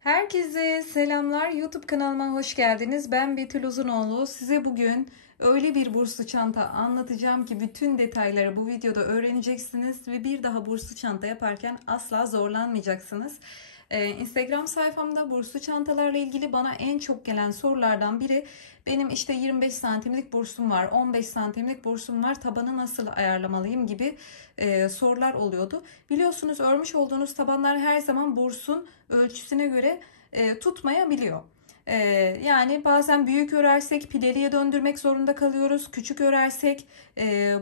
Herkese selamlar. YouTube kanalıma hoş geldiniz. Ben Betül Uzunoğlu. Size bugün öyle bir burslu çanta anlatacağım ki bütün detayları bu videoda öğreneceksiniz ve bir daha burslu çanta yaparken asla zorlanmayacaksınız. Instagram sayfamda burslu çantalarla ilgili bana en çok gelen sorulardan biri benim işte 25 santimlik bursum var, 15 santimlik bursum var, tabanı nasıl ayarlamalıyım gibi sorular oluyordu. Biliyorsunuz örmüş olduğunuz tabanlar her zaman bursun ölçüsüne göre tutmayabiliyor. Yani bazen büyük örersek pileliye döndürmek zorunda kalıyoruz. Küçük örersek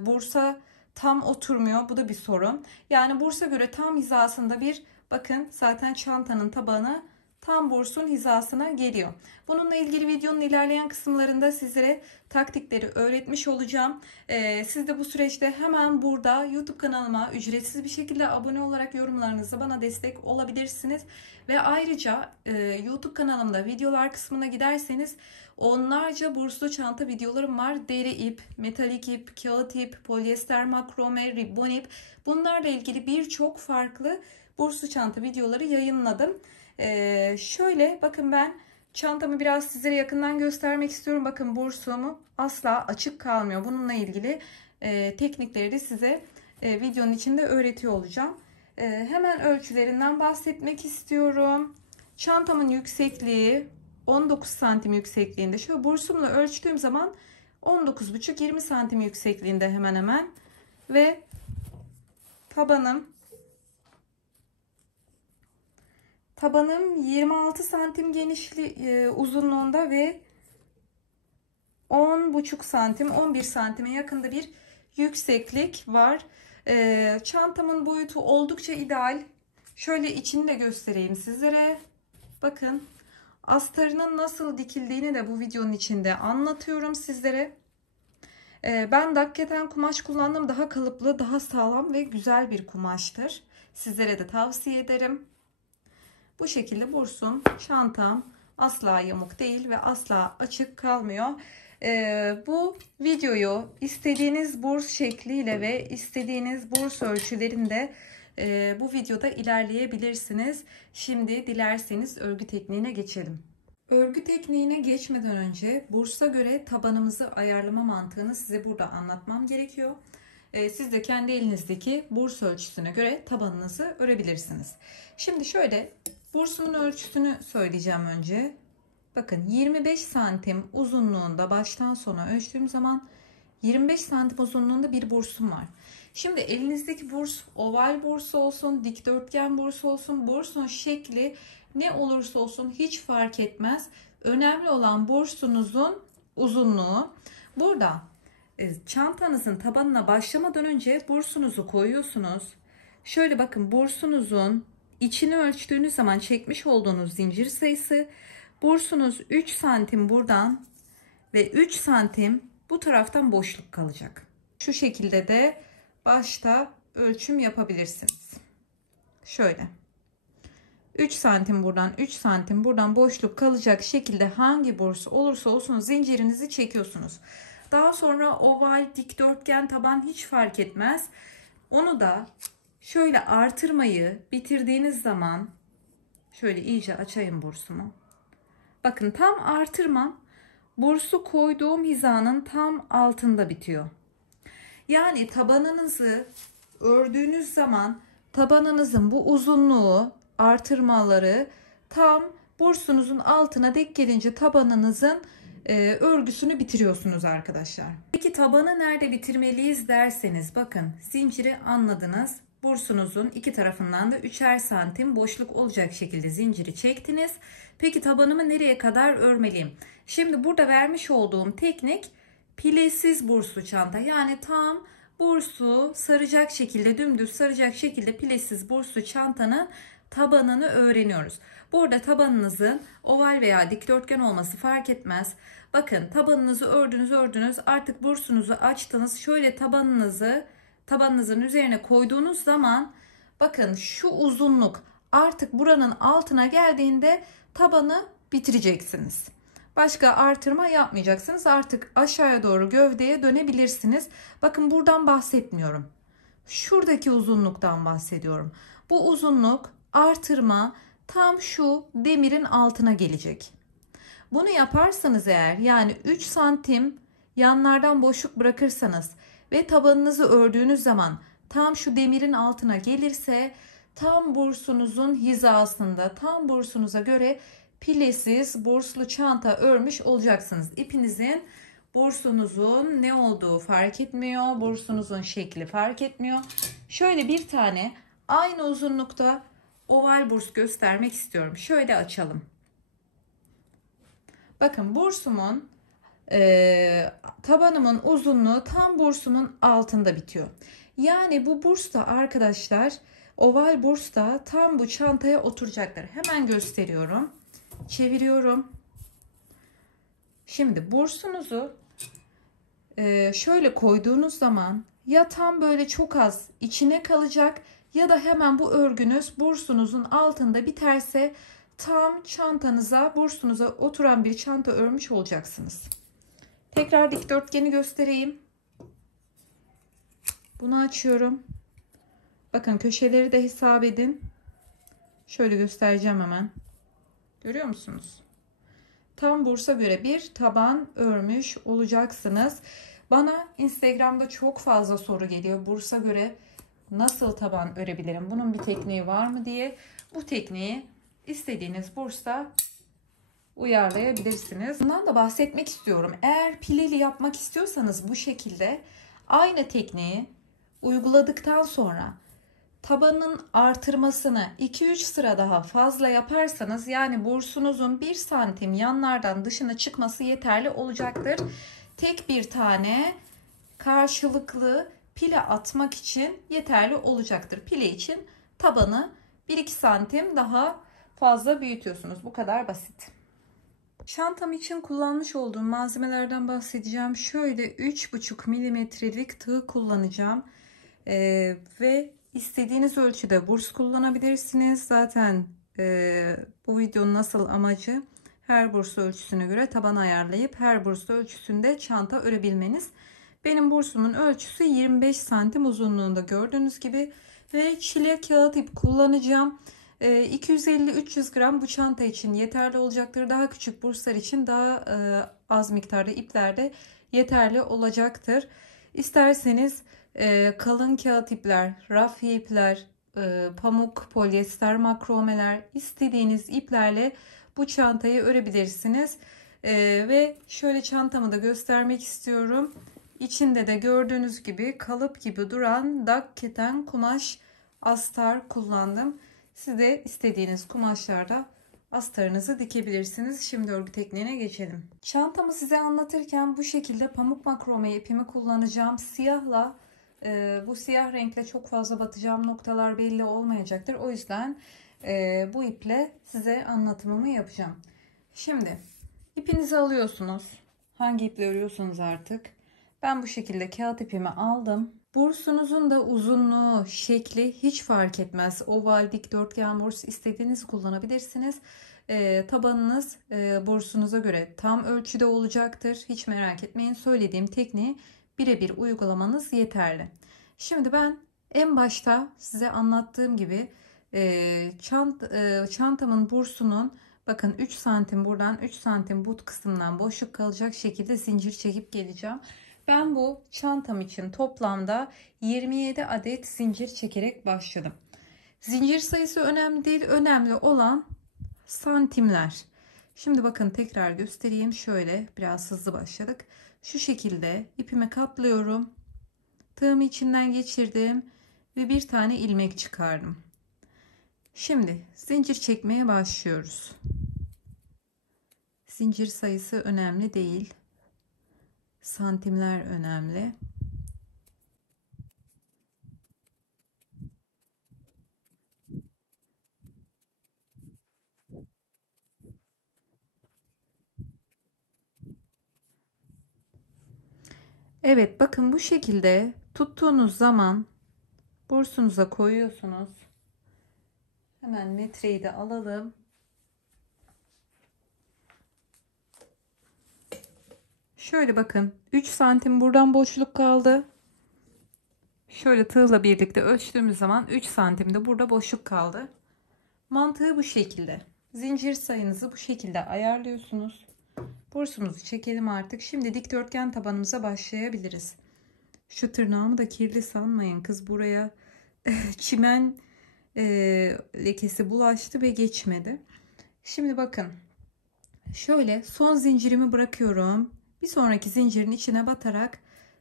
bursa tam oturmuyor. Bu da bir sorun. Yani bursa göre tam hizasında bir bakın zaten çantanın tabanı tam bursun hizasına geliyor. Bununla ilgili videonun ilerleyen kısımlarında sizlere taktikleri öğretmiş olacağım. Siz de bu süreçte hemen burada YouTube kanalıma ücretsiz bir şekilde abone olarak yorumlarınızla bana destek olabilirsiniz. Ve ayrıca YouTube kanalımda videolar kısmına giderseniz onlarca burslu çanta videolarım var. Deri ip, metalik ip, kağıt ip, polyester makrome, ribbon ip, bunlarla ilgili birçok farklı burslu çanta videoları yayınladım. Şöyle bakın, ben çantamı biraz sizlere yakından göstermek istiyorum. Bakın bursumu asla açık kalmıyor. Bununla ilgili teknikleri de size videonun içinde öğretiyor olacağım. Hemen ölçülerinden bahsetmek istiyorum. Çantamın yüksekliği 19 santim yüksekliğinde. Şöyle bursumla ölçtüğüm zaman 19,5-20 santim yüksekliğinde hemen hemen. Ve tabanım 26 santim uzunluğunda ve 10,5 santim 11 santime yakında bir yükseklik var. Çantamın boyutu oldukça ideal. Şöyle içini de göstereyim sizlere. Bakın, astarının nasıl dikildiğini de bu videonun içinde anlatıyorum sizlere. Ben dakiketen kumaş kullandım. Daha kalıplı, daha sağlam ve güzel bir kumaştır. Sizlere de tavsiye ederim. Bu şekilde bursum, çantam asla yamuk değil ve asla açık kalmıyor. Bu videoyu istediğiniz burs şekliyle ve istediğiniz burs ölçülerinde bu videoda ilerleyebilirsiniz. Şimdi dilerseniz örgü tekniğine geçelim. Örgü tekniğine geçmeden önce bursa göre tabanımızı ayarlama mantığını size burada anlatmam gerekiyor. Siz de kendi elinizdeki burs ölçüsüne göre tabanınızı örebilirsiniz. Şimdi şöyle bursumun ölçüsünü söyleyeceğim önce. Bakın 25 santim uzunluğunda baştan sona ölçtüğüm zaman 25 santim uzunluğunda bir bursum var. Şimdi elinizdeki burs oval burs olsun, dikdörtgen burs olsun, bursun şekli ne olursa olsun hiç fark etmez. Önemli olan bursunuzun uzunluğu. Burada çantanızın tabanına başlamadan önce bursunuzu koyuyorsunuz. Şöyle bakın, bursunuzun içini ölçtüğünüz zaman çekmiş olduğunuz zincir sayısı, bursunuz 3 santim buradan ve 3 santim bu taraftan boşluk kalacak. Şu şekilde de başta ölçüm yapabilirsiniz. Şöyle 3 santim buradan, 3 santim buradan boşluk kalacak şekilde hangi burs olursa olsun zincirinizi çekiyorsunuz. Daha sonra oval, dikdörtgen, taban hiç fark etmez. Onu da şöyle artırmayı bitirdiğiniz zaman şöyle iyice açayım bursumu. Bakın, tam artırmam bursu koyduğum hizanın tam altında bitiyor. Yani tabanınızı ördüğünüz zaman tabanınızın bu uzunluğu, artırmaları tam bursunuzun altına denk gelince tabanınızın örgüsünü bitiriyorsunuz arkadaşlar. Peki tabanı nerede bitirmeliyiz derseniz, bakın zinciri anladınız. Bursunuzun iki tarafından da 3'er santim boşluk olacak şekilde zinciri çektiniz. Peki tabanımı nereye kadar örmeliyim? Şimdi burada vermiş olduğum teknik pilesiz burslu çanta. Yani tam bursu saracak şekilde, dümdüz saracak şekilde pilesiz burslu çantanın tabanını öğreniyoruz. Burada tabanınızın oval veya dikdörtgen olması fark etmez. Bakın, tabanınızı ördünüz, artık bursunuzu açtınız. Şöyle tabanınızın üzerine koyduğunuz zaman bakın şu uzunluk artık buranın altına geldiğinde tabanı bitireceksiniz. Başka artırma yapmayacaksınız. Artık aşağıya doğru gövdeye dönebilirsiniz. Bakın, buradan bahsetmiyorum. Şuradaki uzunluktan bahsediyorum. Bu uzunluk artırma tam şu demirin altına gelecek. Bunu yaparsanız eğer, yani 3 santim yanlardan boşluk bırakırsanız ve tabanınızı ördüğünüz zaman tam şu demirin altına gelirse tam bursunuzun hizasında, tam bursunuza göre pilesiz burslu çanta örmüş olacaksınız. İpinizin bursunuzun ne olduğu fark etmiyor. Bursunuzun şekli fark etmiyor. Şöyle bir tane aynı uzunlukta oval burs göstermek istiyorum. Şöyle açalım. Bakın bursumun tabanımın uzunluğu tam bursumun altında bitiyor. Yani bu bursta arkadaşlar, oval bursta tam bu çantaya oturacaktır. Hemen gösteriyorum. Çeviriyorum. Şimdi bursunuzu şöyle koyduğunuz zaman ya tam böyle çok az içine kalacak ya da hemen bu örgünüz bursunuzun altında biterse tam çantanıza, bursunuza oturan bir çanta örmüş olacaksınız. Tekrar dikdörtgeni göstereyim. Bunu açıyorum. Bakın köşeleri de hesap edin. Şöyle göstereceğim hemen. Görüyor musunuz? Tam bursa göre bir taban örmüş olacaksınız. Bana Instagram'da çok fazla soru geliyor. Bursa göre nasıl taban örebilirim? Bunun bir tekniği var mı diye. Bu tekniği istediğiniz bursta uyarlayabilirsiniz. Bundan da bahsetmek istiyorum. Eğer pileli yapmak istiyorsanız bu şekilde aynı tekniği uyguladıktan sonra tabanın artırmasını 2-3 sıra daha fazla yaparsanız, yani bursunuzun 1 santim yanlardan dışına çıkması yeterli olacaktır. Tek bir tane karşılıklı pile atmak için yeterli olacaktır. Pile için tabanı 1-2 santim daha fazla büyütüyorsunuz. Bu kadar basit. Çantam için kullanmış olduğum malzemelerden bahsedeceğim. Şöyle 3,5 milimetrelik tığ kullanacağım. Ve istediğiniz ölçüde burs kullanabilirsiniz. Zaten bu videonun asıl amacı her burs ölçüsüne göre taban ayarlayıp her burs ölçüsünde çanta örebilmeniz. Benim bursumun ölçüsü 25 santim uzunluğunda gördüğünüz gibi ve çilek kağıt ip kullanacağım. 250-300 gram bu çanta için yeterli olacaktır. Daha küçük burslar için daha az miktarda ipler yeterli olacaktır. İsterseniz kalın kağıt ipler, rafya ipler, pamuk, polyester makromeler, istediğiniz iplerle bu çantayı örebilirsiniz. Ve şöyle çantamı da göstermek istiyorum. İçinde de gördüğünüz gibi kalıp gibi duran dak keten kumaş astar kullandım. Siz de istediğiniz kumaşlarda astarınızı dikebilirsiniz. Şimdi örgü tekniğine geçelim. Çantamı size anlatırken bu şekilde pamuk makrome ipimi kullanacağım. Siyahla bu siyah renkle çok fazla batacağım noktalar belli olmayacaktır. O yüzden bu iple size anlatımımı yapacağım. Şimdi ipinizi alıyorsunuz. Hangi iple örüyorsanız artık. Ben bu şekilde kağıt ipimi aldım. Bursunuzun da uzunluğu, şekli hiç fark etmez. Oval, dikdörtgen burs istediğiniz kullanabilirsiniz. Tabanınız bursunuza göre tam ölçüde olacaktır. Hiç merak etmeyin. Söylediğim tekniği birebir uygulamanız yeterli. Şimdi ben en başta size anlattığım gibi çantamın bursunun, bakın 3 santim buradan 3 santim but kısmından boşluk kalacak şekilde zincir çekip geleceğim. Ben bu çantam için toplamda 27 adet zincir çekerek başladım. Zincir sayısı önemli değil. Önemli olan santimler. Şimdi bakın tekrar göstereyim. Şöyle biraz hızlı başladık. Şu şekilde ipimi katlıyorum. Tığımı içinden geçirdim ve bir tane ilmek çıkardım. Şimdi zincir çekmeye başlıyoruz. Zincir sayısı önemli değil. Santimler önemli. Evet, bakın bu şekilde tuttuğunuz zaman bursunuza koyuyorsunuz. Hemen metreyi de alalım. Şöyle bakın 3 santim buradan boşluk kaldı. Şöyle tığla birlikte ölçtüğümüz zaman 3 santimde burada boşluk kaldı. Mantığı bu şekilde. Zincir sayınızı bu şekilde ayarlıyorsunuz. Bursumuzu çekelim artık. Şimdi dikdörtgen tabanımıza başlayabiliriz. Şu tırnağımı da kirli sanmayın. Kız buraya çimen lekesi bulaştı ve geçmedi. Şimdi bakın. Şöyle son zincirimi bırakıyorum. Bir sonraki zincirin içine batarak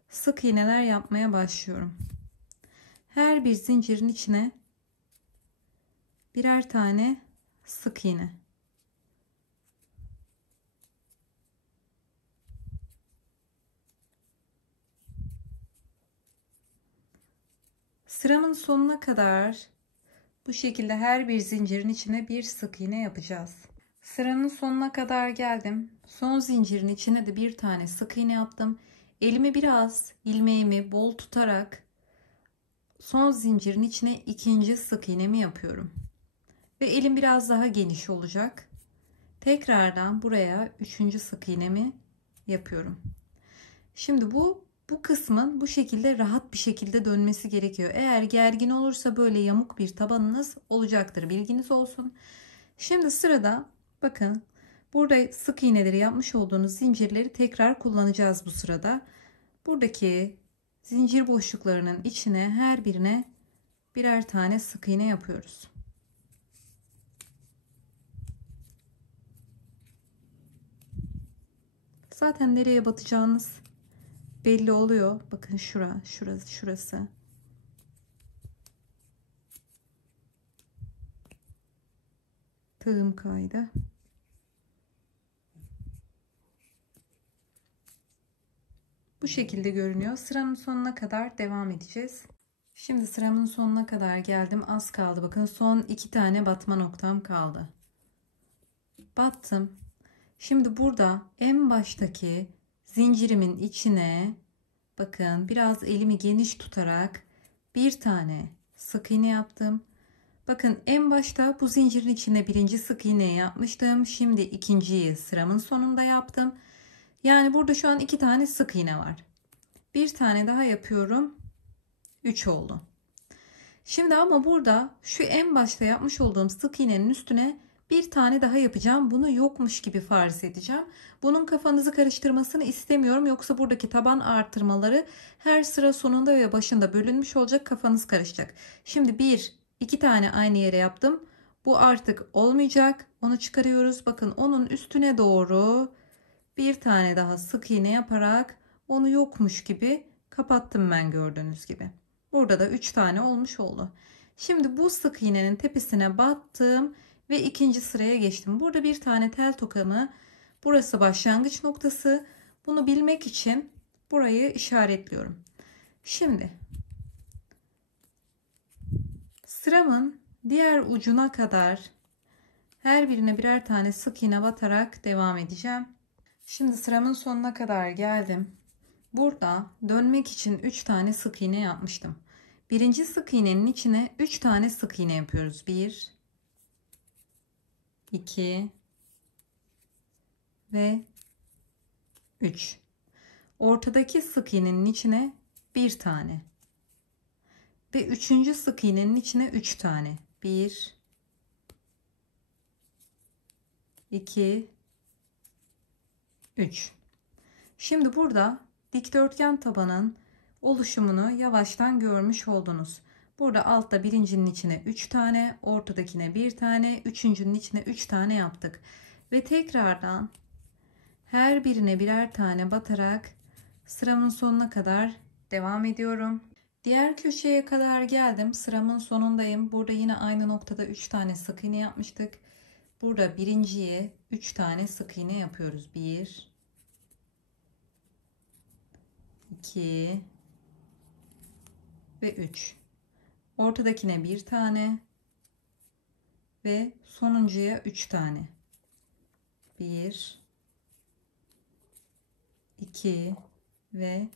sık iğneler yapmaya başlıyorum. Her bir zincirin içine birer tane sık iğne. Sıramın sonuna kadar bu şekilde her bir zincirin içine bir sık iğne yapacağız. Sıranın sonuna kadar geldim. Son zincirin içine de bir tane sık iğne yaptım. Elimi biraz ilmeğimi bol tutarak son zincirin içine ikinci sık iğnemi yapıyorum. Ve elim biraz daha geniş olacak. Tekrardan buraya üçüncü sık iğnemi yapıyorum. Şimdi bu kısmın bu şekilde rahat bir şekilde dönmesi gerekiyor. Eğer gergin olursa böyle yamuk bir tabanınız olacaktır. Bilginiz olsun. Şimdi sırada bakın burada sık iğneleri yapmış olduğunuz zincirleri tekrar kullanacağız bu sırada. Buradaki zincir boşluklarının içine her birine birer tane sık iğne yapıyoruz. Zaten nereye batacağınız belli oluyor. Bakın şurası. Tığım kaydı. Bu şekilde görünüyor. Sıranın sonuna kadar devam edeceğiz. Şimdi sıramın sonuna kadar geldim. Az kaldı. Bakın son 2 tane batma noktam kaldı. Battım. Şimdi burada en baştaki zincirimin içine bakın biraz elimi geniş tutarak bir tane sık iğne yaptım. Bakın en başta bu zincirin içine birinci sık iğneyi yapmıştım. Şimdi ikinciyi sıramın sonunda yaptım. Yani burada şu an 2 tane sık iğne var. Bir tane daha yapıyorum. 3 oldu. Şimdi ama burada şu en başta yapmış olduğum sık iğnenin üstüne bir tane daha yapacağım. Bunu yokmuş gibi farz edeceğim. Bunun kafanızı karıştırmasını istemiyorum. Yoksa buradaki taban artırmaları her sıra sonunda ve başında bölünmüş olacak. Kafanız karışacak. Şimdi 2 tane aynı yere yaptım. Bu artık olmayacak. Onu çıkarıyoruz. Bakın onun üstüne doğru bir tane daha sık iğne yaparak onu yokmuş gibi kapattım ben gördüğünüz gibi. Burada da 3 tane olmuş oldu. Şimdi bu sık iğnenin tepesine battım ve ikinci sıraya geçtim. Burada bir tane tel tokamı, burası başlangıç noktası. Bunu bilmek için burayı işaretliyorum. Şimdi sıramın diğer ucuna kadar her birine birer tane sık iğne batarak devam edeceğim. Şimdi sıramın sonuna kadar geldim. Burada dönmek için 3 tane sık iğne yapmıştım. Birinci sık iğnenin içine 3 tane sık iğne yapıyoruz. 1 2 ve 3. Ortadaki sık iğnenin içine bir tane. Ve üçüncü sık iğnenin içine 3 tane. 1 2 3. Şimdi burada dikdörtgen tabanın oluşumunu yavaştan görmüş oldunuz. Burada altta birincinin içine 3 tane, ortadakine 1 tane, üçüncünün içine 3 tane yaptık. Ve tekrardan her birine birer tane batarak sıramın sonuna kadar devam ediyorum. Diğer köşeye kadar geldim. Sıramın sonundayım. Burada yine aynı noktada 3 tane sık iğne yapmıştık. Burada birinciye 3 tane sık iğne yapıyoruz. 1 2 ve 3. Ortadakine bir tane ve sonuncuya 3 tane. 1 2 ve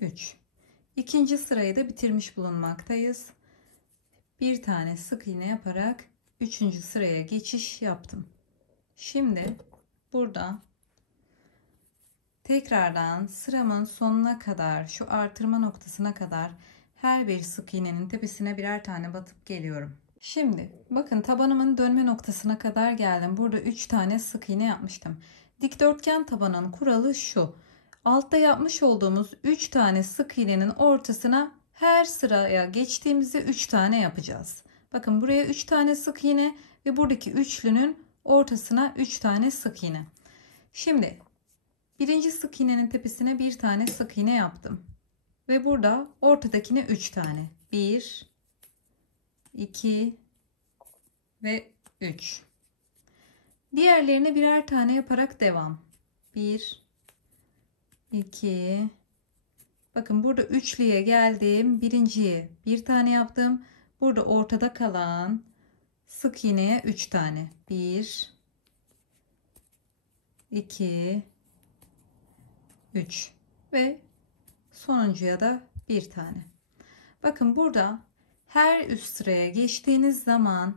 3. İkinci sırayı da bitirmiş bulunmaktayız. Bir tane sık iğne yaparak 3. sıraya geçiş yaptım. Şimdi burada tekrardan sıramın sonuna kadar, şu artırma noktasına kadar her bir sık iğnenin tepesine birer tane batıp geliyorum. Şimdi bakın tabanımın dönme noktasına kadar geldim. Burada 3 tane sık iğne yapmıştım. Dikdörtgen tabanın kuralı şu. Altta yapmış olduğumuz 3 tane sık iğnenin ortasına her sıraya geçtiğimizde 3 tane yapacağız. Bakın buraya 3 tane sık iğne ve buradaki üçlünün ortasına 3 tane sık iğne. Şimdi birinci sık iğnenin tepesine bir tane sık iğne yaptım. Ve burada ortadakine 3 tane. 1, 2 ve 3. Diğerlerine birer tane yaparak devam. 1, 2. Bakın burada üçlüye geldim. Birinciye bir tane yaptım. Burada ortada kalan sık iğneye 3 tane. 1, 2, 3 ve sonuncuya da bir tane. Bakın burada her üst sıraya geçtiğiniz zaman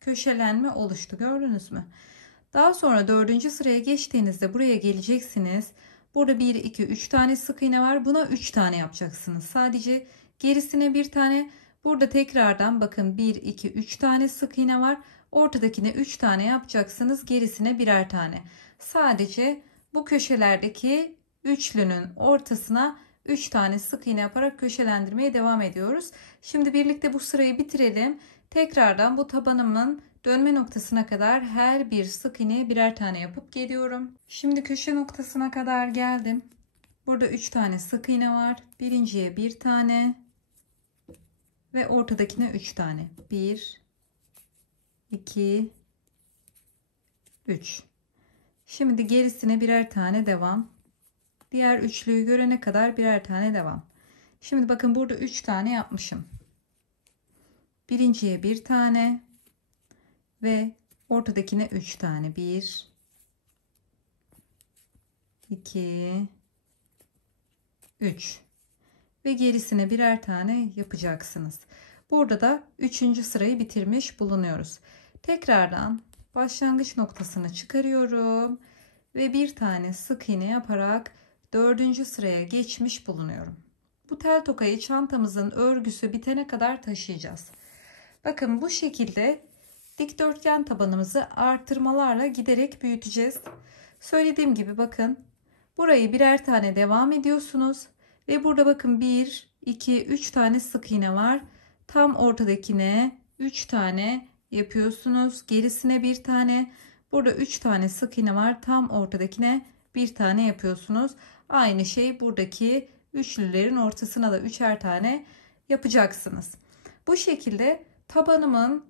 köşelenme oluştu. Gördünüz mü? Daha sonra 4. sıraya geçtiğinizde buraya geleceksiniz. Burada 1, 2, 3 tane sık iğne var. Buna 3 tane yapacaksınız. Sadece gerisine bir tane. Burada tekrardan bakın 1, 2, 3 tane sık iğne var. Ortadakine 3 tane yapacaksınız. Gerisine birer tane. Sadece bu köşelerdeki üçlünün ortasına 3 tane sık iğne yaparak köşelendirmeye devam ediyoruz. Şimdi birlikte bu sırayı bitirelim. Tekrardan bu tabanımın dönme noktasına kadar her bir sık iğneye birer tane yapıp geliyorum. Şimdi köşe noktasına kadar geldim. Burada 3 tane sık iğne var. Birinciye bir tane ve ortadakine 3 tane. 1, 2, 3. Şimdi gerisine birer tane devam. Diğer üçlüyü görene kadar birer tane devam. Şimdi bakın burada 3 tane yapmışım. Birinciye bir tane ve ortadakine 3 tane. 1, 2, 3 ve gerisine birer tane yapacaksınız. Burada da 3. sırayı bitirmiş bulunuyoruz. Tekrardan başlangıç noktasını çıkarıyorum ve bir tane sık iğne yaparak 4. sıraya geçmiş bulunuyorum. Bu tel tokayı çantamızın örgüsü bitene kadar taşıyacağız. Bakın bu şekilde dikdörtgen tabanımızı artırmalarla giderek büyüteceğiz. Söylediğim gibi bakın burayı birer tane devam ediyorsunuz ve burada bakın 1, 2, 3 tane sık iğne var. Tam ortadakine 3 tane yapıyorsunuz. Gerisine bir tane. Burada 3 tane sık iğne var. Tam ortadakine bir tane yapıyorsunuz. Aynı şey buradaki üçlülerin ortasına da 3'er tane yapacaksınız. Bu şekilde tabanımın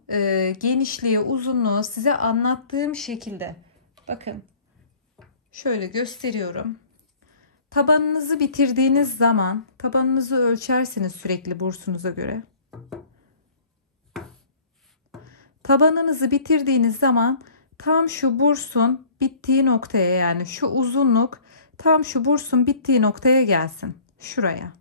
genişliği, uzunluğu size anlattığım şekilde. Bakın şöyle gösteriyorum. Tabanınızı bitirdiğiniz zaman tabanınızı ölçersiniz sürekli bursunuza göre. Tabanınızı bitirdiğiniz zaman tam şu bursun bittiği noktaya, yani şu uzunluk tam şu bursun bittiği noktaya gelsin. Şuraya.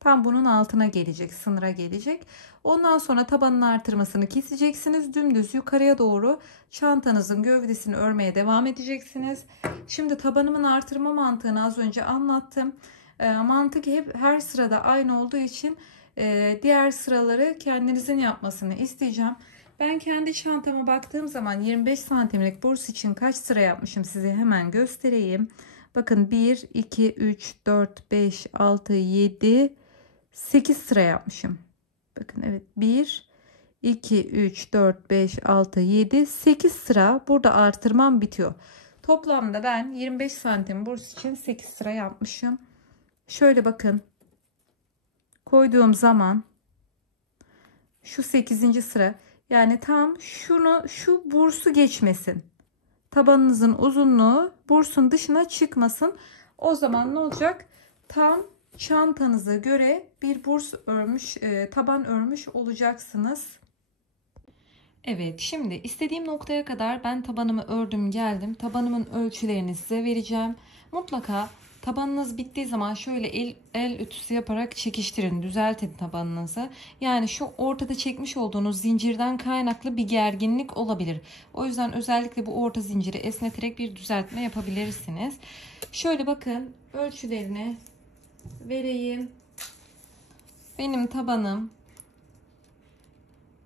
Tam bunun altına gelecek, sınıra gelecek. Ondan sonra tabanın artırmasını keseceksiniz. Dümdüz yukarıya doğru çantanızın gövdesini örmeye devam edeceksiniz. Şimdi tabanımın artırma mantığını az önce anlattım. Mantık hep her sırada aynı olduğu için diğer sıraları kendinizin yapmasını isteyeceğim. Ben kendi çantama baktığım zaman 25 santimlik burs için kaç sıra yapmışım size hemen göstereyim. Bakın 1, 2, 3, 4, 5, 6, 7, 8 sıra yapmışım. Bakın evet 1, 2, 3, 4, 5, 6, 7, 8 sıra burada artırmam bitiyor. Toplamda ben 25 santim burs için 8 sıra yapmışım. Şöyle bakın. Koyduğum zaman şu 8. sıra, yani tam şu bursu geçmesin. Tabanınızın uzunluğu bursun dışına çıkmasın. O zaman ne olacak? Tam çantanıza göre bir burs örmüş, taban örmüş olacaksınız. Evet, şimdi istediğim noktaya kadar ben tabanımı ördüm geldim. Tabanımın ölçülerini size vereceğim. Mutlaka tabanınız bittiği zaman şöyle el ütüsü yaparak çekiştirin, düzeltin tabanınızı. Yani şu ortada çekmiş olduğunuz zincirden kaynaklı bir gerginlik olabilir. O yüzden özellikle bu orta zinciri esneterek bir düzeltme yapabilirsiniz. Şöyle bakın ölçülerini vereyim. Benim tabanım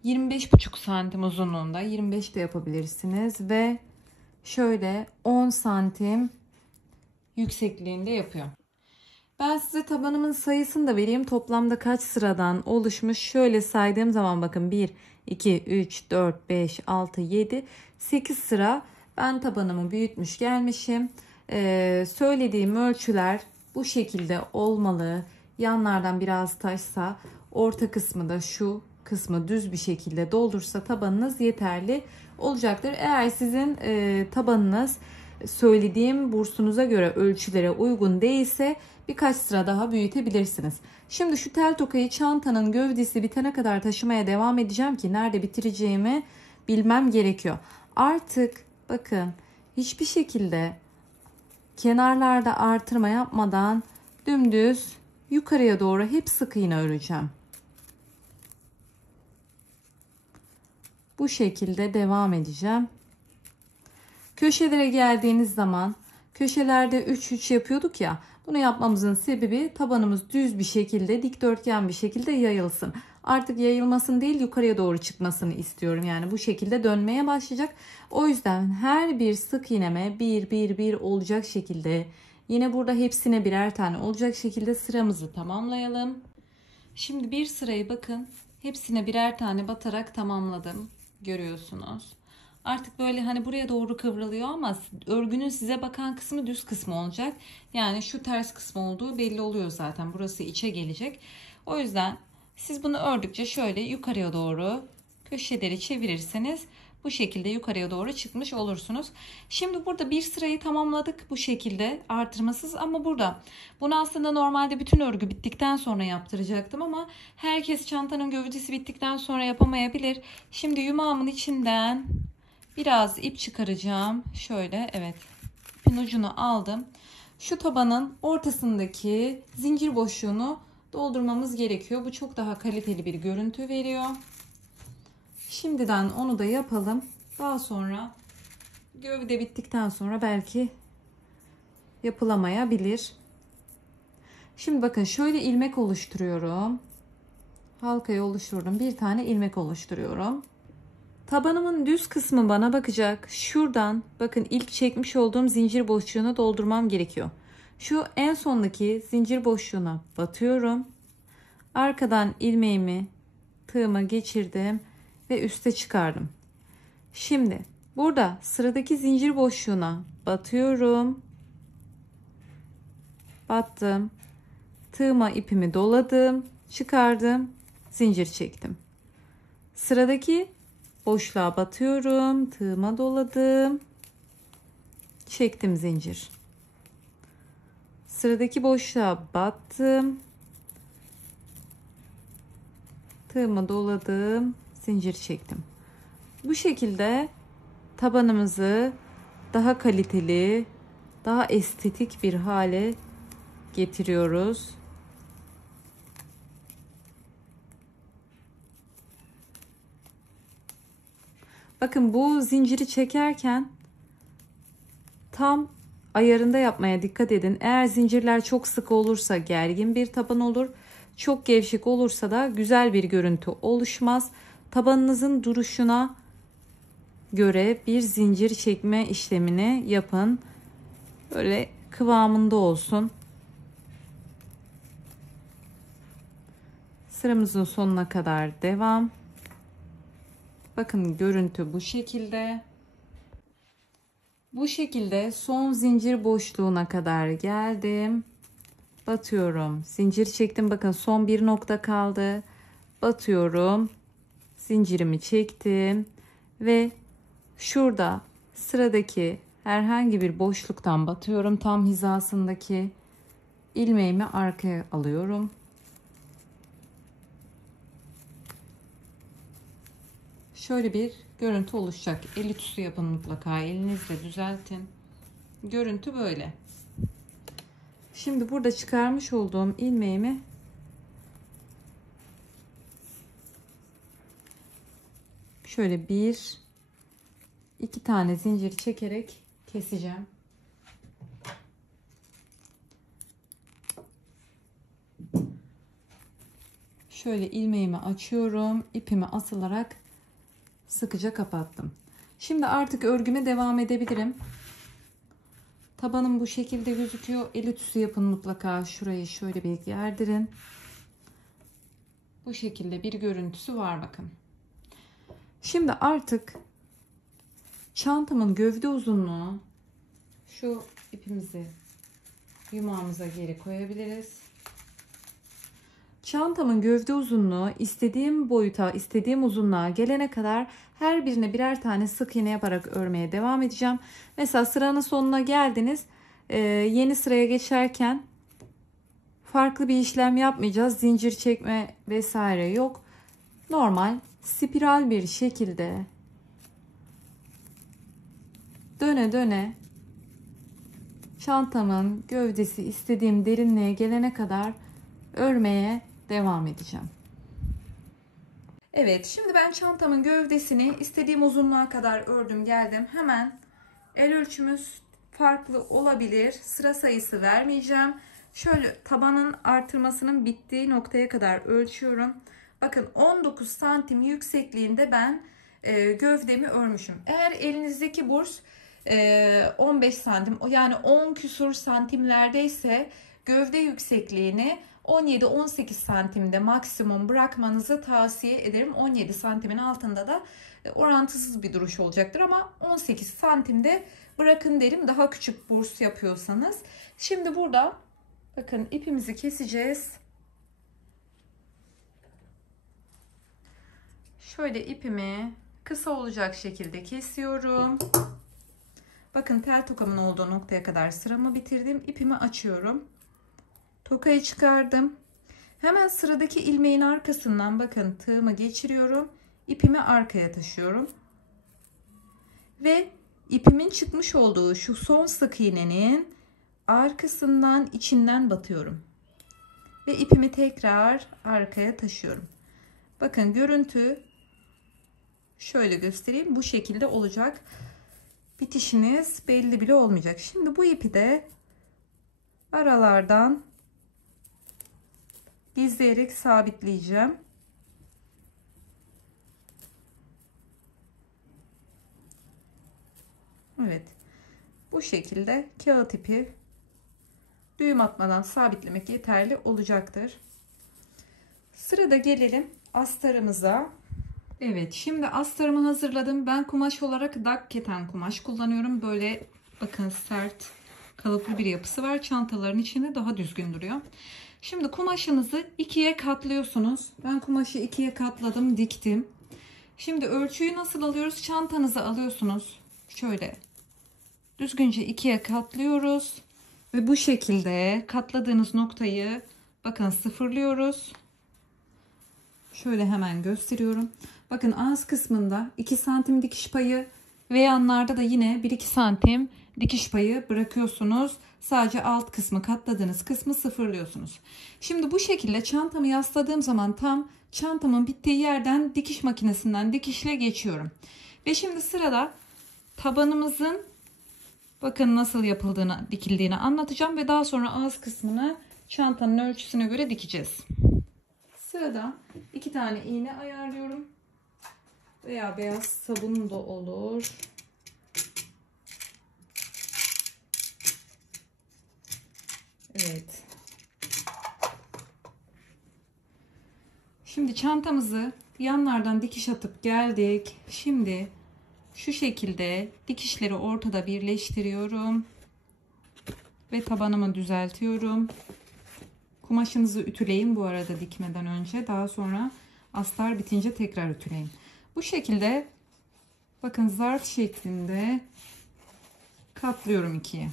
25,5 santim uzunluğunda, 25 de yapabilirsiniz ve şöyle 10 santim yüksekliğinde yapıyor. Ben size tabanımın sayısını da vereyim. Toplamda kaç sıradan oluşmuş? Şöyle saydığım zaman bakın 1, 2, 3, 4, 5, 6, 7, 8 sıra ben tabanımı büyütmüş gelmişim. Söylediğim ölçüler bu şekilde olmalı. Yanlardan biraz taşsa, orta kısmı da şu kısmı düz bir şekilde doldursa tabanınız yeterli olacaktır. Eğer sizin tabanınız söylediğim bursunuza göre ölçülere uygun değilse birkaç sıra daha büyütebilirsiniz. Şimdi şu tel tokayı çantanın gövdesi bitene kadar taşımaya devam edeceğim ki nerede bitireceğimi bilmem gerekiyor. Artık bakın hiçbir şekilde kenarlarda artırma yapmadan dümdüz yukarıya doğru hep sık iğne öreceğim. Bu şekilde devam edeceğim. Köşelere geldiğiniz zaman köşelerde 3-3 yapıyorduk ya. Bunu yapmamızın sebebi tabanımız düz bir şekilde, dikdörtgen bir şekilde yayılsın. Artık yayılmasın değil, yukarıya doğru çıkmasını istiyorum. Yani bu şekilde dönmeye başlayacak. O yüzden her bir sık iğneme 1 olacak şekilde, yine burada hepsine birer tane olacak şekilde sıramızı tamamlayalım. Şimdi bir sırayı bakın hepsine birer tane batarak tamamladım. Görüyorsunuz. Artık böyle hani buraya doğru kıvrılıyor ama örgünün size bakan kısmı düz kısmı olacak. Yani şu ters kısmı olduğu belli oluyor zaten. Burası içe gelecek. O yüzden siz bunu ördükçe şöyle yukarıya doğru köşeleri çevirirseniz bu şekilde yukarıya doğru çıkmış olursunuz. Şimdi burada bir sırayı tamamladık bu şekilde artırmasız ama burada bunu aslında normalde bütün örgü bittikten sonra yaptıracaktım ama herkes çantanın gövdesi bittikten sonra yapamayabilir. Şimdi yumağımın içinden biraz ip çıkaracağım. Şöyle evet ipin ucunu aldım. Şu tabanın ortasındaki zincir boşluğunu doldurmamız gerekiyor. Bu çok daha kaliteli bir görüntü veriyor. Şimdiden onu da yapalım. Daha sonra gövde bittikten sonra belki yapılamayabilir. Şimdi bakın şöyle ilmek oluşturuyorum. Halkayı oluşturdum. Bir tane ilmek oluşturuyorum. Tabanımın düz kısmı bana bakacak. Şuradan bakın ilk çekmiş olduğum zincir boşluğunu doldurmam gerekiyor. Şu en sondaki zincir boşluğuna batıyorum. Arkadan ilmeğimi tığıma geçirdim ve üste çıkardım. Şimdi burada sıradaki zincir boşluğuna batıyorum. Battım. Tığıma ipimi doladım, çıkardım, zincir çektim. Sıradaki boşluğa batıyorum, tığıma doladım, çektim zincir. Sıradaki boşluğa battım, tığıma doladım, zincir çektim. Bu şekilde tabanımızı daha kaliteli, daha estetik bir hale getiriyoruz. Bakın bu zinciri çekerken tam ayarında yapmaya dikkat edin. Eğer zincirler çok sık olursa gergin bir taban olur. Çok gevşek olursa da güzel bir görüntü oluşmaz. Tabanınızın duruşuna göre bir zincir çekme işlemini yapın. Böyle kıvamında olsun. Sıramızın sonuna kadar devam. Bakın görüntü bu şekilde. Bu şekilde son zincir boşluğuna kadar geldim. Batıyorum. Zincir çektim. Bakın son bir nokta kaldı. Batıyorum. Zincirimi çektim. Ve şurada sıradaki herhangi bir boşluktan batıyorum. Tam hizasındaki ilmeğimi arkaya alıyorum. Şöyle bir görüntü oluşacak. El ütüsü yapın mutlaka. Elinizle düzeltin. Görüntü böyle. Şimdi burada çıkarmış olduğum ilmeğimi şöyle iki tane zincir çekerek keseceğim. Şöyle ilmeğimi açıyorum. İpimi asılarak sıkıca kapattım. Şimdi artık örgüme devam edebilirim. Tabanım bu şekilde gözüküyor. El ütüsü yapın mutlaka. Şurayı şöyle bir gerdirin. Bu şekilde bir görüntüsü var bakın. Şimdi artık çantamın gövde uzunluğu, şu ipimizi yumağımıza geri koyabiliriz. Çantamın gövde uzunluğu istediğim boyuta, istediğim uzunluğa gelene kadar her birine birer tane sık iğne yaparak örmeye devam edeceğim. Mesela sıranın sonuna geldiniz. Yeni sıraya geçerken farklı bir işlem yapmayacağız. Zincir çekme vesaire yok. Normal spiral bir şekilde döne döne çantamın gövdesi istediğim derinliğe gelene kadar örmeye devam edeceğim. Evet, şimdi ben çantamın gövdesini istediğim uzunluğa kadar ördüm geldim. Hemen el ölçümüz farklı olabilir. Sıra sayısı vermeyeceğim. Şöyle tabanın artırmasının bittiği noktaya kadar ölçüyorum. Bakın 19 santim yüksekliğinde ben gövdemi örmüşüm. Eğer elinizdeki burs 15 santim yani 10 küsur santimlerdeyse gövde yüksekliğini 17-18 santimde maksimum bırakmanızı tavsiye ederim. 17 santimin altında da orantısız bir duruş olacaktır ama 18 santimde bırakın derim daha küçük burs yapıyorsanız. Şimdi burada bakın ipimizi keseceğiz. Şöyle ipimi kısa olacak şekilde kesiyorum. Bakın tel tokamın olduğu noktaya kadar sıramı bitirdim. İpimi açıyorum. Tokayı çıkardım. Hemen sıradaki ilmeğin arkasından bakın tığımı geçiriyorum. İpimi arkaya taşıyorum. Ve ipimin çıkmış olduğu şu son sık iğnenin arkasından içinden batıyorum. Ve ipimi tekrar arkaya taşıyorum. Bakın görüntü şöyle göstereyim. Bu şekilde olacak. Bitişiniz belli bile olmayacak. Şimdi bu ipi de aralardan gizleyerek sabitleyeceğim. Evet. Bu şekilde kağıt ipi düğüm atmadan sabitlemek yeterli olacaktır. Sırada gelelim astarımıza. Evet, şimdi astarımı hazırladım. Ben kumaş olarak dak keten kumaş kullanıyorum. Böyle bakın sert, kalıplı bir yapısı var. Çantaların içinde daha düzgün duruyor. Şimdi kumaşınızı ikiye katlıyorsunuz. Ben kumaşı ikiye katladım, diktim. Şimdi ölçüyü nasıl alıyoruz? Çantanızı alıyorsunuz. Şöyle düzgünce ikiye katlıyoruz. Ve bu şekilde katladığınız noktayı bakın sıfırlıyoruz. Şöyle hemen gösteriyorum. Bakın ağız kısmında 2 santim dikiş payı ve yanlarda da yine 1-2 santim dikiş payı bırakıyorsunuz. Sadece alt kısmı katladığınız kısmı sıfırlıyorsunuz. Şimdi bu şekilde çantamı yasladığım zaman tam çantamın bittiği yerden dikiş makinesinden dikişle geçiyorum. Ve şimdi sırada tabanımızın bakın nasıl yapıldığını, dikildiğini anlatacağım ve daha sonra ağız kısmını çantanın ölçüsüne göre dikeceğiz. Sırada 2 tane iğne ayarlıyorum. Veya beyaz sabun da olur. Evet. Şimdi çantamızı yanlardan dikiş atıp geldik. Şimdi şu şekilde dikişleri ortada birleştiriyorum. Ve tabanımı düzeltiyorum. Kumaşınızı ütüleyin bu arada dikmeden önce. Daha sonra astar bitince tekrar ütüleyin. Bu şekilde bakın zarf şeklinde katlıyorum ikiye.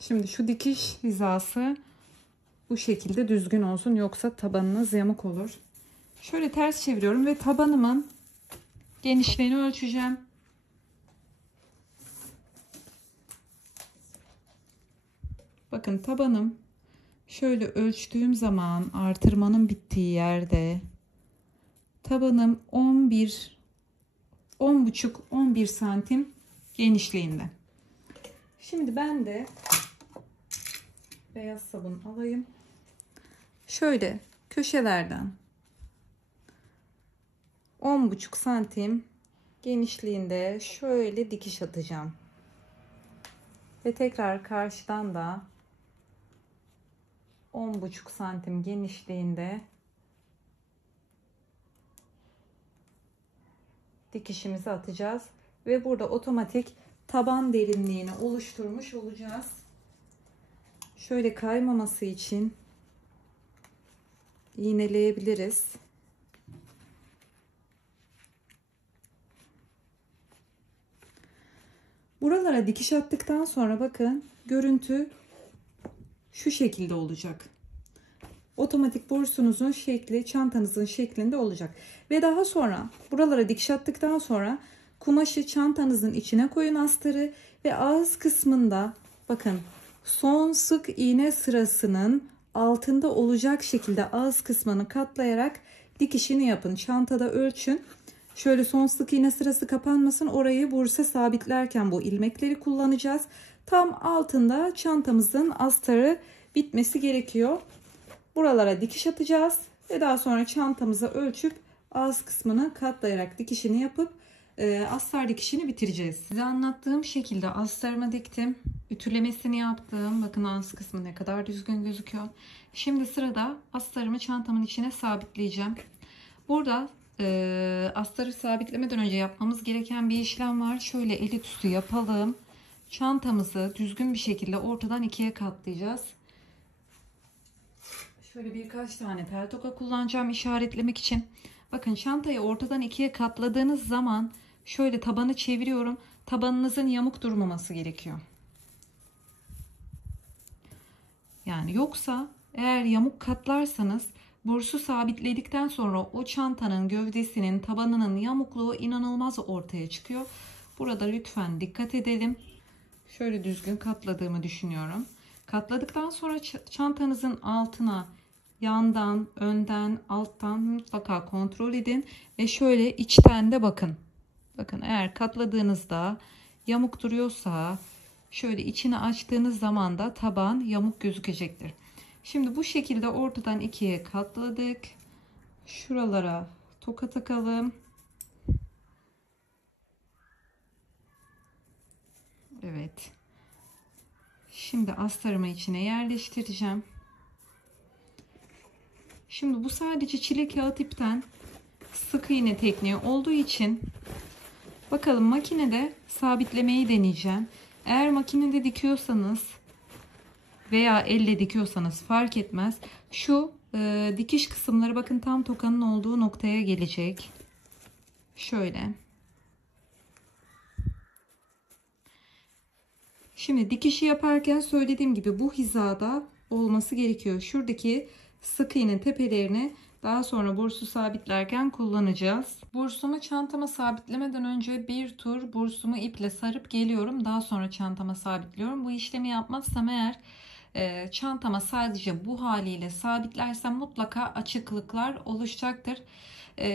Şimdi şu dikiş hizası bu şekilde düzgün olsun. Yoksa tabanınız yamuk olur. Şöyle ters çeviriyorum ve tabanımın genişliğini ölçeceğim. Bakın tabanım şöyle ölçtüğüm zaman artırmanın bittiği yerde tabanım 10,5-11 santim genişliğinde. Şimdi ben de beyaz sabun alayım. Şöyle köşelerden 10,5 santim genişliğinde şöyle dikiş atacağım. Ve tekrar karşıdan da 10,5 santim genişliğinde dikişimizi atacağız. Ve burada otomatik taban derinliğini oluşturmuş olacağız. Şöyle kaymaması için iğneleyebiliriz. Buralara dikiş attıktan sonra bakın görüntü şu şekilde olacak. Otomatik bursunuzun şekli çantanızın şeklinde olacak. Ve daha sonra buralara dikiş attıktan sonra kumaşı çantanızın içine koyun, astarı, ve ağız kısmında bakın son sık iğne sırasının altında olacak şekilde ağız kısmını katlayarak dikişini yapın. Çantada ölçün. Şöyle son sık iğne sırası kapanmasın. Orayı bursa sabitlerken bu ilmekleri kullanacağız. Tam altında çantamızın astarı bitmesi gerekiyor. Buralara dikiş atacağız ve daha sonra çantamıza ölçüp ağız kısmını katlayarak dikişini yapıp astar dikişini bitireceğiz. Size anlattığım şekilde astarımı diktim. Ütülemesini yaptım. Bakın ağız kısmı ne kadar düzgün gözüküyor. Şimdi sırada astarımı çantamın içine sabitleyeceğim. Burada astarı sabitlemeden önce yapmamız gereken bir işlem var. Şöyle eli üstü yapalım. Çantamızı düzgün bir şekilde ortadan ikiye katlayacağız. Şöyle birkaç tane tel toka kullanacağım işaretlemek için. Bakın çantayı ortadan ikiye katladığınız zaman şöyle tabanı çeviriyorum. Tabanınızın yamuk durmaması gerekiyor. Yani yoksa eğer yamuk katlarsanız bursu sabitledikten sonra o çantanın gövdesinin tabanının yamukluğu inanılmaz ortaya çıkıyor. Burada lütfen dikkat edelim. Şöyle düzgün katladığımı düşünüyorum. Katladıktan sonra çantanızın altına yandan, önden, alttan mutlaka kontrol edin ve şöyle içten de bakın. Bakın eğer katladığınızda yamuk duruyorsa şöyle içini açtığınız zaman da taban yamuk gözükecektir. Şimdi bu şekilde ortadan ikiye katladık. Şuralara toka takalım. Evet. Şimdi astarımı içine yerleştireceğim. Şimdi bu sadece çile kağıt ipten sık iğne tekniği olduğu için bakalım makinede sabitlemeyi deneyeceğim. Eğer makinede dikiyorsanız veya elle dikiyorsanız fark etmez. Şu dikiş kısımları bakın tam tokanın olduğu noktaya gelecek. Şöyle. Şimdi dikişi yaparken söylediğim gibi bu hizada olması gerekiyor. Şuradaki sık iğne tepelerini daha sonra bursu sabitlerken kullanacağız. Bursumu çantama sabitlemeden önce bir tur bursumu iple sarıp geliyorum. Daha sonra çantama sabitliyorum. Bu işlemi yapmazsam eğer çantama sadece bu haliyle sabitlersem mutlaka açıklıklar oluşacaktır.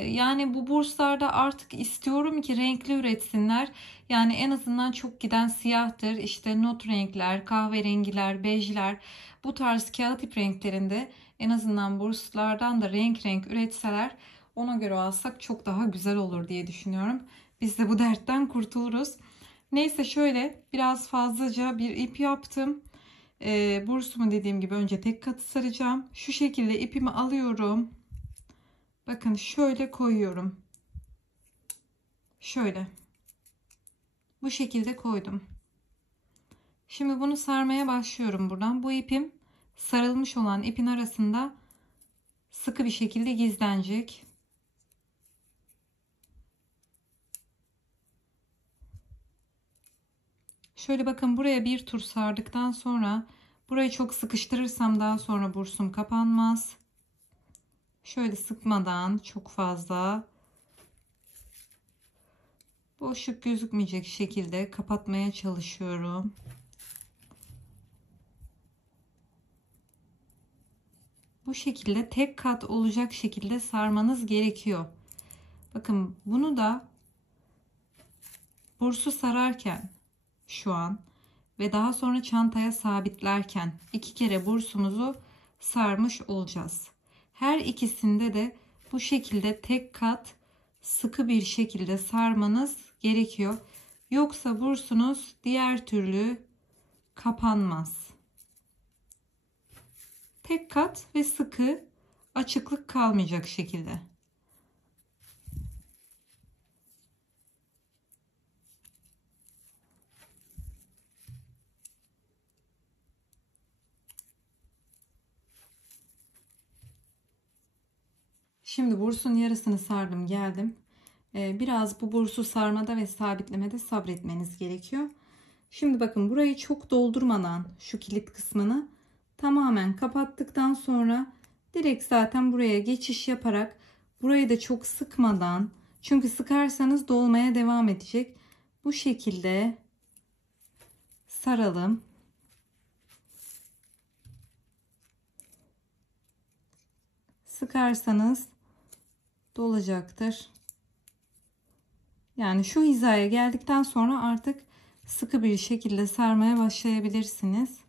Yani bu burslarda artık istiyorum ki renkli üretsinler. Yani en azından çok giden siyahtır, işte nut renkler, kahverengiler, bejler, bu tarz kağıt ip renklerinde en azından burslardan da renk üretseler ona göre alsak çok daha güzel olur diye düşünüyorum. Biz de bu dertten kurtuluruz. Neyse şöyle biraz fazlaca bir ip yaptım. Bursumu dediğim gibi önce tek katı saracağım. Şu şekilde ipimi alıyorum. Bakın şöyle koyuyorum. Şöyle. Bu şekilde koydum. Şimdi bunu sarmaya başlıyorum buradan. Bu ipim sarılmış olan ipin arasında sıkı bir şekilde gizlenecek. Şöyle bakın buraya bir tur sardıktan sonra burayı çok sıkıştırırsam daha sonra bursum kapanmaz. Şöyle sıkmadan çok fazla boşluk gözükmeyecek şekilde kapatmaya çalışıyorum. Bu şekilde tek kat olacak şekilde sarmanız gerekiyor. Bakın bunu da bursu sararken şu an ve daha sonra çantaya sabitlerken iki kere bursumuzu sarmış olacağız. Her ikisinde de bu şekilde tek kat sıkı bir şekilde sarmanız gerekiyor. Yoksa bursunuz diğer türlü kapanmaz. Tek kat ve sıkı, açıklık kalmayacak şekilde. Şimdi bursun yarısını sardım geldim. Biraz bu bursu sarmada ve sabitlemede sabretmeniz gerekiyor. Şimdi bakın burayı çok doldurmadan şu kilit kısmını tamamen kapattıktan sonra direkt zaten buraya geçiş yaparak burayı da çok sıkmadan, çünkü sıkarsanız dolmaya devam edecek. Bu şekilde saralım. Sıkarsanız dolacaktır. Yani şu hizaya geldikten sonra artık sıkı bir şekilde sarmaya başlayabilirsiniz.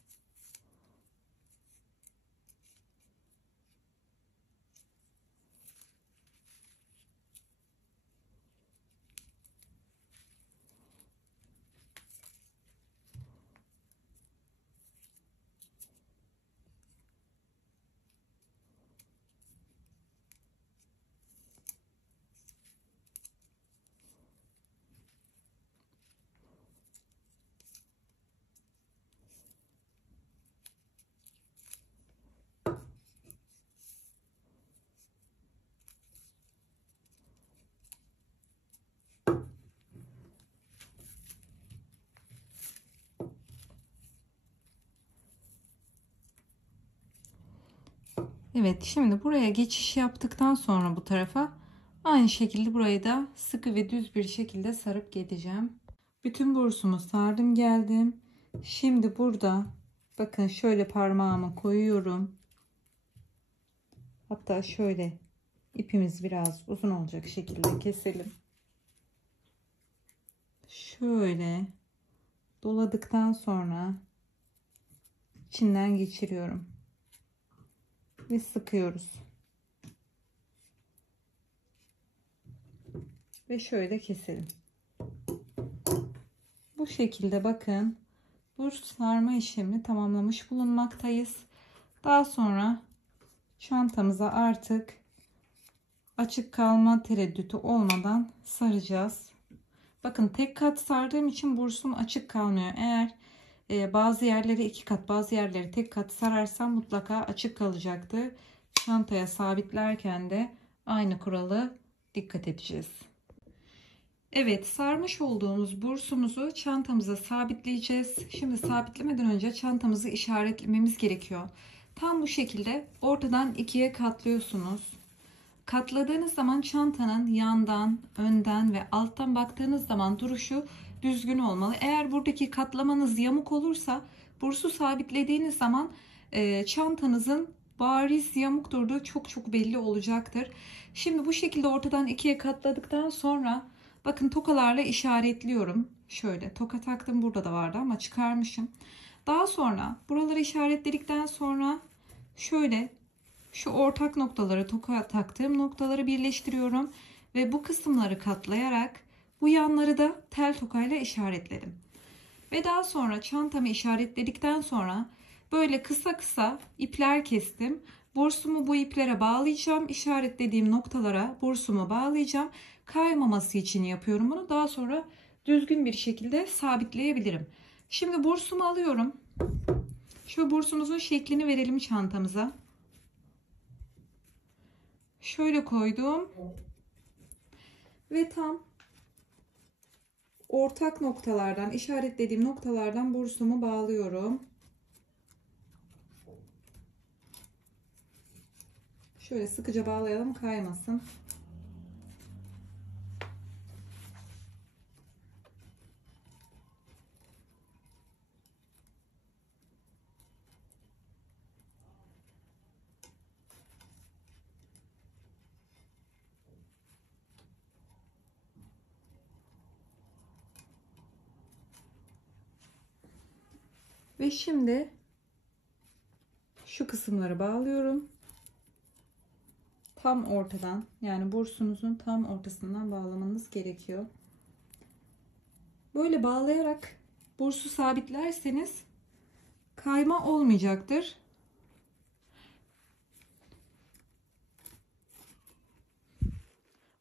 Evet, şimdi buraya geçiş yaptıktan sonra bu tarafa aynı şekilde burayı da sıkı ve düz bir şekilde sarıp geleceğim. Bütün bursumu sardım geldim. Şimdi burada bakın şöyle parmağımı koyuyorum. Hatta şöyle ipimiz biraz uzun olacak şekilde keselim. Şöyle doladıktan sonra içinden geçiriyorum ve sıkıyoruz. Ve şöyle keselim. Bu şekilde bakın burç sarma işlemini tamamlamış bulunmaktayız. Daha sonra çantamıza artık açık kalma tereddütü olmadan saracağız. Bakın tek kat sardığım için bursum açık kalmıyor. Eğer bazı yerleri iki kat, bazı yerleri tek kat sararsam mutlaka açık kalacaktır. Çantaya sabitlerken de aynı kuralı dikkat edeceğiz. Evet, sarmış olduğumuz bursumuzu çantamıza sabitleyeceğiz. Şimdi sabitlemeden önce çantamızı işaretlememiz gerekiyor. Tam bu şekilde ortadan ikiye katlıyorsunuz. Katladığınız zaman çantanın yandan, önden ve alttan baktığınız zaman duruşu düzgün olmalı. Eğer buradaki katlamanız yamuk olursa bursu sabitlediğiniz zaman çantanızın bariz yamuk durduğu çok belli olacaktır. Şimdi bu şekilde ortadan ikiye katladıktan sonra bakın tokalarla işaretliyorum. Şöyle toka taktım, burada da vardı ama çıkarmışım. Daha sonra buraları işaretledikten sonra şöyle şu ortak noktaları, toka taktığım noktaları birleştiriyorum ve bu kısımları katlayarak bu yanları da tel tokayla işaretledim. Ve daha sonra çantamı işaretledikten sonra böyle kısa kısa ipler kestim. Bursumu bu iplere bağlayacağım. İşaretlediğim noktalara bursumu bağlayacağım. Kaymaması için yapıyorum bunu. Daha sonra düzgün bir şekilde sabitleyebilirim. Şimdi bursumu alıyorum. Şu bursumuzun şeklini verelim çantamıza. Şöyle koydum. Ve tam ortak noktalardan, işaretlediğim noktalardan bursumu bağlıyorum. Şöyle sıkıca bağlayalım, kaymasın. Ve şimdi şu kısımları bağlıyorum. tam ortadan, yani bursunuzun tam ortasından bağlamanız gerekiyor. Böyle bağlayarak bursu sabitlerseniz kayma olmayacaktır.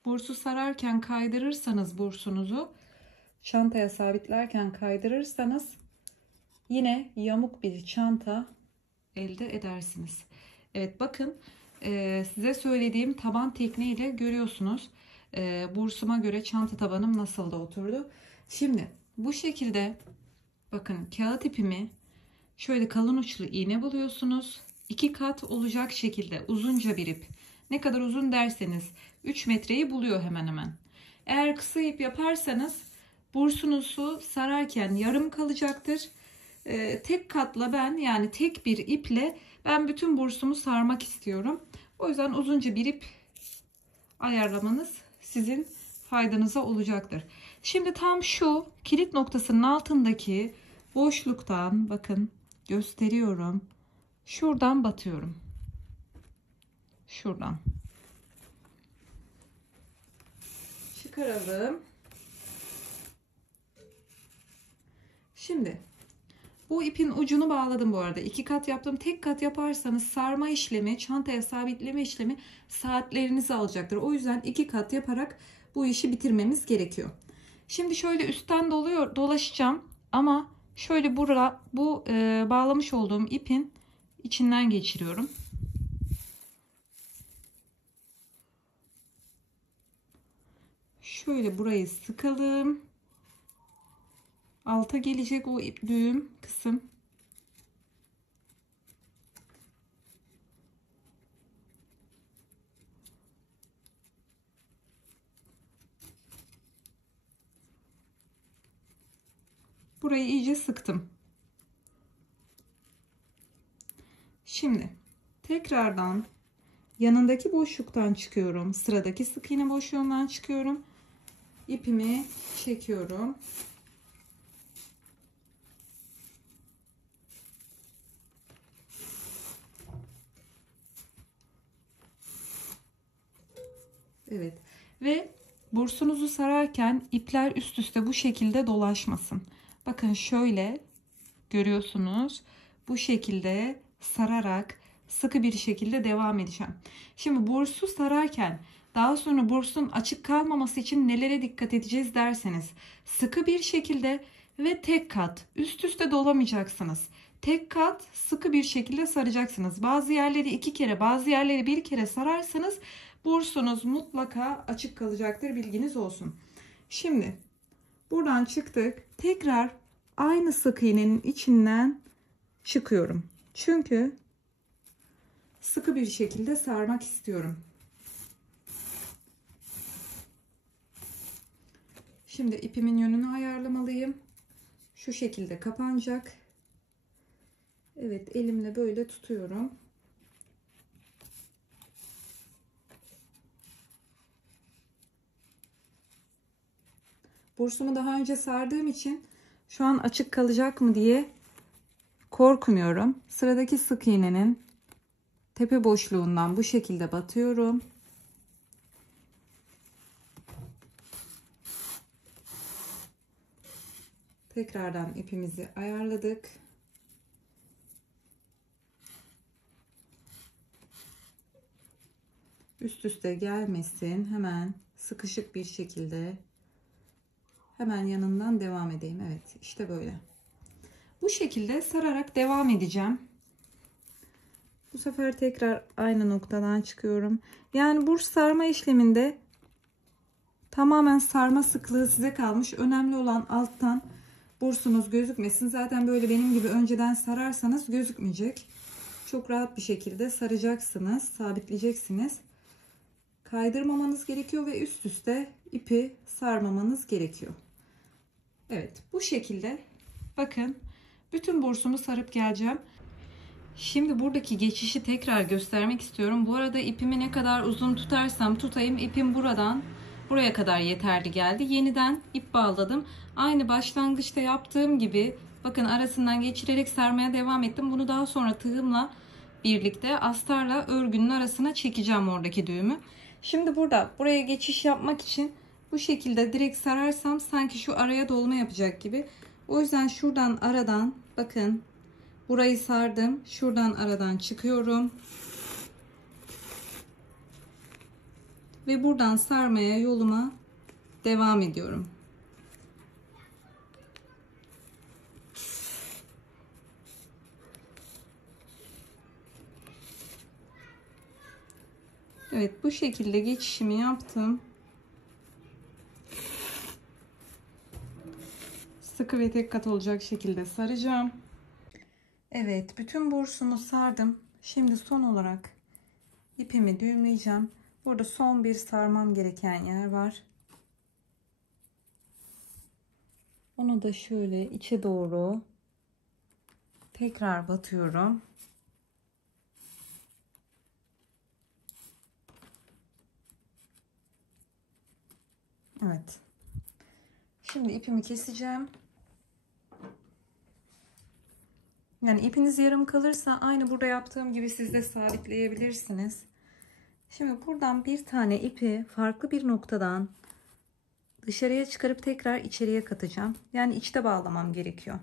Bursu sararken kaydırırsanız bursunuzu, çantaya sabitlerken kaydırırsanız yine yamuk bir çanta elde edersiniz. Evet, bakın size söylediğim taban tekniğiyle görüyorsunuz. Bursuma göre çanta tabanım nasıl da oturdu. Şimdi bu şekilde bakın, kağıt ipimi şöyle kalın uçlu iğne buluyorsunuz. 2 kat olacak şekilde uzunca bir ip. Ne kadar uzun derseniz 3 metreyi buluyor hemen hemen. Eğer kısa ip yaparsanız bursunuzu sararken yarım kalacaktır. Tek katla ben, yani tek bir iple ben bütün bursumu sarmak istiyorum. O yüzden uzunca bir ip ayarlamanız sizin faydanıza olacaktır. Şimdi tam şu kilit noktasının altındaki boşluktan bakın, gösteriyorum. Şuradan batıyorum. Şuradan. Çıkaralım. Şimdi bu ipin ucunu bağladım bu arada. 2 kat yaptım. Tek kat yaparsanız sarma işlemi, çantaya sabitleme işlemi saatlerinizi alacaktır. O yüzden 2 kat yaparak bu işi bitirmemiz gerekiyor. Şimdi şöyle üstten dolaşacağım ama şöyle bu bağlamış olduğum ipin içinden geçiriyorum. Şöyle burayı sıkalım. Alta gelecek o düğüm kısım. Burayı iyice sıktım. Şimdi tekrardan yanındaki boşluktan çıkıyorum. Sıradaki sık iğne boşluğundan çıkıyorum. İpimi çekiyorum. Evet. Ve bursunuzu sararken ipler üst üste bu şekilde dolaşmasın. Bakın şöyle görüyorsunuz. Bu şekilde sararak sıkı bir şekilde devam edeceğim. Şimdi bursu sararken daha sonra bursun açık kalmaması için nelere dikkat edeceğiz derseniz, sıkı bir şekilde ve tek kat, üst üste dolamayacaksınız. Tek kat sıkı bir şekilde saracaksınız. Bazı yerleri 2 kere, bazı yerleri 1 kere sararsanız bursunuz mutlaka açık kalacaktır, bilginiz olsun. Şimdi buradan çıktık. Tekrar aynı sık iğnenin içinden çıkıyorum. Çünkü sıkı bir şekilde sarmak istiyorum. Şimdi ipimin yönünü ayarlamalıyım. Şu şekilde kapanacak. Evet, elimle böyle tutuyorum. Bursumu daha önce sardığım için şu an açık kalacak mı diye korkmuyorum. Sıradaki sık iğnenin tepe boşluğundan bu şekilde batıyorum. Tekrardan ipimizi ayarladık. Üst üste gelmesin. Hemen sıkışık bir şekilde hemen yanından devam edeyim. Evet, işte böyle. Bu şekilde sararak devam edeceğim. Bu sefer tekrar aynı noktadan çıkıyorum. Yani burç sarma işleminde tamamen sarma sıklığı size kalmış. Önemli olan alttan bursunuz gözükmesin. Zaten böyle benim gibi önceden sararsanız gözükmeyecek. Çok rahat bir şekilde saracaksınız, sabitleyeceksiniz. Kaydırmamanız gerekiyor ve üst üste ipi sarmamanız gerekiyor. Evet, bu şekilde bakın bütün bursumu sarıp geleceğim. Şimdi buradaki geçişi tekrar göstermek istiyorum. Bu arada ipimi ne kadar uzun tutarsam tutayım, ipim buradan buraya kadar yeterli geldi. Yeniden ip bağladım. Aynı başlangıçta yaptığım gibi bakın arasından geçirerek sarmaya devam ettim. Bunu daha sonra tığımla birlikte astarla örgünün arasına çekeceğim oradaki düğümü. Şimdi buraya geçiş yapmak için bu şekilde direkt sararsam sanki şu araya dolma yapacak gibi. O yüzden şuradan aradan bakın burayı sardım. Şuradan aradan çıkıyorum. Ve buradan sarmaya yoluma devam ediyorum. Evet, bu şekilde geçişimi yaptım. Sıkı ve tek kat olacak şekilde saracağım. Evet, bütün bursumu sardım. Şimdi son olarak ipimi düğümleyeceğim. Burada son bir sarmam gereken yer var. Onu da şöyle içe doğru tekrar batıyorum. Evet. Şimdi ipimi keseceğim. Yani ipiniz yarım kalırsa aynı burada yaptığım gibi siz de sabitleyebilirsiniz. Şimdi buradan bir tane ipi farklı bir noktadan dışarıya çıkarıp tekrar içeriye katacağım. Yani içte bağlamam gerekiyor.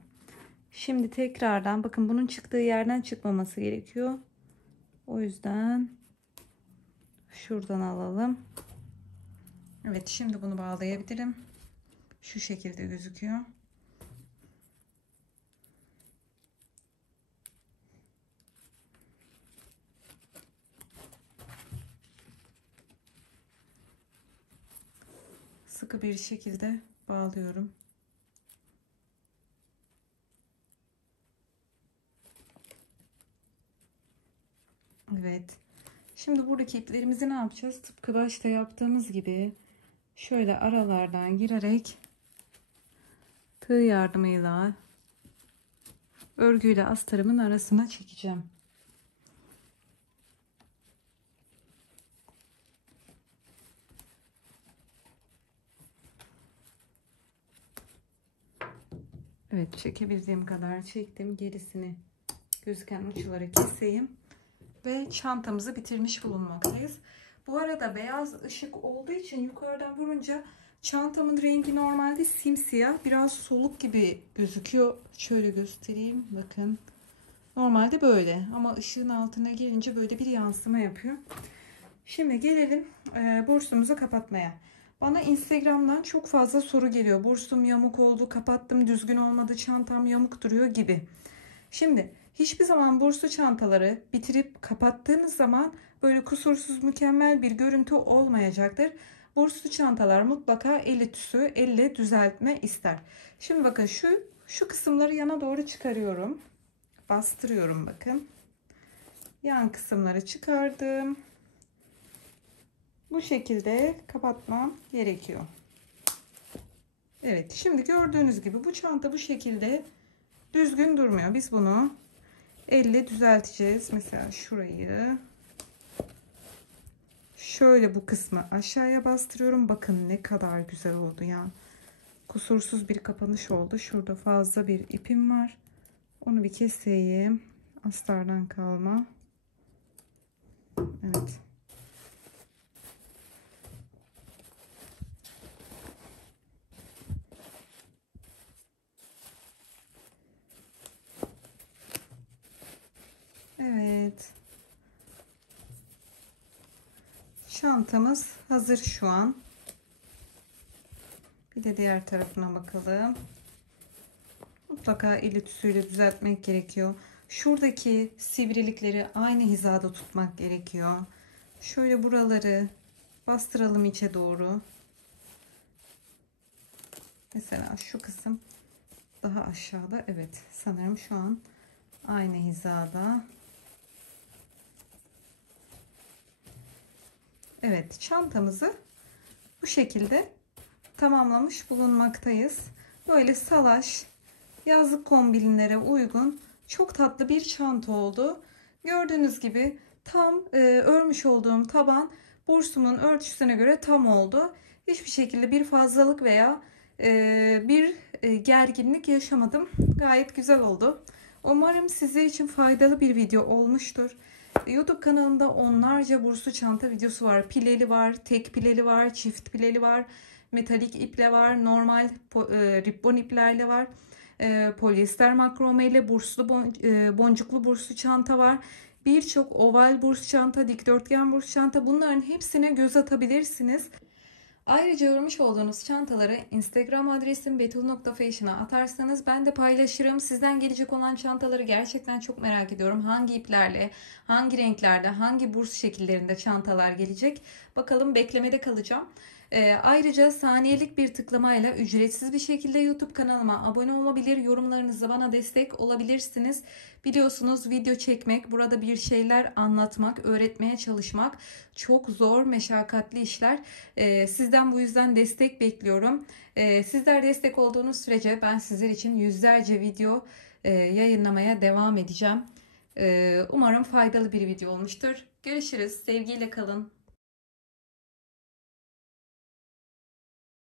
Şimdi tekrardan bakın bunun çıktığı yerden çıkmaması gerekiyor. O yüzden şuradan alalım. Evet, şimdi bunu bağlayabilirim. Şu şekilde gözüküyor. Sıkı bir şekilde bağlıyorum. Evet. Şimdi buradaki iplerimizi ne yapacağız? Tıpkı başta yaptığımız gibi şöyle aralardan girerek tığ yardımıyla örgüyle astarımın arasına çekeceğim. Evet, çekebildiğim kadar çektim. Gerisini gözüken uçları keseyim. Ve çantamızı bitirmiş bulunmaktayız. Bu arada beyaz ışık olduğu için yukarıdan vurunca çantamın rengi normalde simsiyah. Biraz soluk gibi gözüküyor. Şöyle göstereyim. Bakın. Normalde böyle. Ama ışığın altına gelince böyle bir yansıma yapıyor. Şimdi gelelim bursumuzu kapatmaya. Bana Instagram'dan çok fazla soru geliyor. Bursum yamuk oldu, kapattım, düzgün olmadı, çantam yamuk duruyor gibi. Şimdi hiçbir zaman burslu çantaları bitirip kapattığınız zaman böyle kusursuz mükemmel bir görüntü olmayacaktır. Burslu çantalar mutlaka el ütüsü, elle düzeltme ister. Şimdi bakın şu kısımları yana doğru çıkarıyorum. Bastırıyorum bakın. Yan kısımları çıkardım. Bu şekilde kapatmam gerekiyor. Evet, şimdi gördüğünüz gibi bu çanta bu şekilde düzgün durmuyor. Biz bunu elle düzelteceğiz. Mesela şurayı şöyle bu kısmı aşağıya bastırıyorum. Bakın ne kadar güzel oldu ya. Kusursuz bir kapanış oldu. Şurada fazla bir ipim var. Onu bir keseyim. Astardan kalma. Evet. Evet. Çantamız hazır şu an. Bir de diğer tarafına bakalım. Mutlaka el ütüsüyle düzeltmek gerekiyor. Şuradaki sivrilikleri aynı hizada tutmak gerekiyor. Şöyle buraları bastıralım içe doğru. Mesela şu kısım daha aşağıda. Evet, sanırım şu an aynı hizada. Evet, çantamızı bu şekilde tamamlamış bulunmaktayız. Böyle salaş, yazlık kombinlere uygun çok tatlı bir çanta oldu. Gördüğünüz gibi tam örmüş olduğum taban bursumun ölçüsüne göre tam oldu. Hiçbir şekilde bir fazlalık veya bir gerginlik yaşamadım. Gayet güzel oldu. Umarım sizler için faydalı bir video olmuştur. YouTube kanalımda onlarca burslu çanta videosu var. Pileli var, tek pileli var, çift pileli var, metalik iple var, normal ribbon iplerle var. Polyester makrome ile boncuklu burslu çanta var. Birçok oval burs çanta, dikdörtgen burs çanta, bunların hepsine göz atabilirsiniz. Ayrıca görmüş olduğunuz çantaları Instagram adresim betül.fashion'a atarsanız ben de paylaşırım. Sizden gelecek olan çantaları gerçekten çok merak ediyorum. Hangi iplerle, hangi renklerde, hangi burs şekillerinde çantalar gelecek? Bakalım, beklemede kalacağım. Ayrıca saniyelik bir tıklamayla ücretsiz bir şekilde YouTube kanalıma abone olabilir, yorumlarınızla bana destek olabilirsiniz. Biliyorsunuz, video çekmek, burada bir şeyler anlatmak, öğretmeye çalışmak çok zor, meşakkatli işler. Sizden bu yüzden destek bekliyorum. Sizler destek olduğunuz sürece ben sizler için yüzlerce video yayınlamaya devam edeceğim. Umarım faydalı bir video olmuştur. Görüşürüz. Sevgiyle kalın.